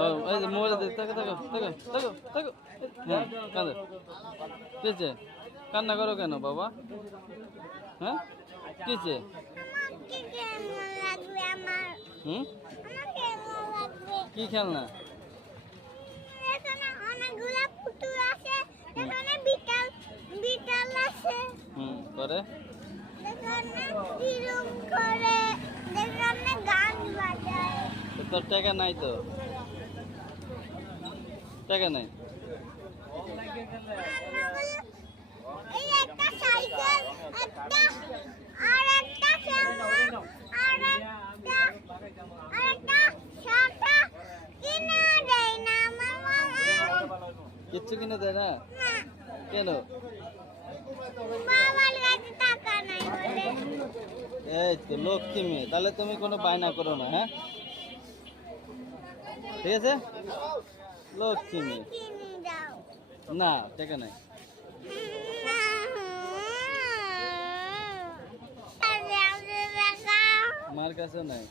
ও এই যে মোবাইল দে, তাকে তাকে তাকে তাকে তাকে হ্যাঁ কাঁদে কিছে কান্না করো কেন বাবা? হ্যাঁ কিছে? হুম কি খেলনা? হুম করে তোর টাকা নাই তো, টাকা নাই। কিচ্ছু কিনে দেয় না কেন? এই তো লক্ষ্মী মেয়ে, তাহলে তুমি কোনো বায়না করো না, হ্যাঁ ঠিক আছে? লক্ষ্মী মেয়ে না, টাকা নাই, মার কাছে নাই।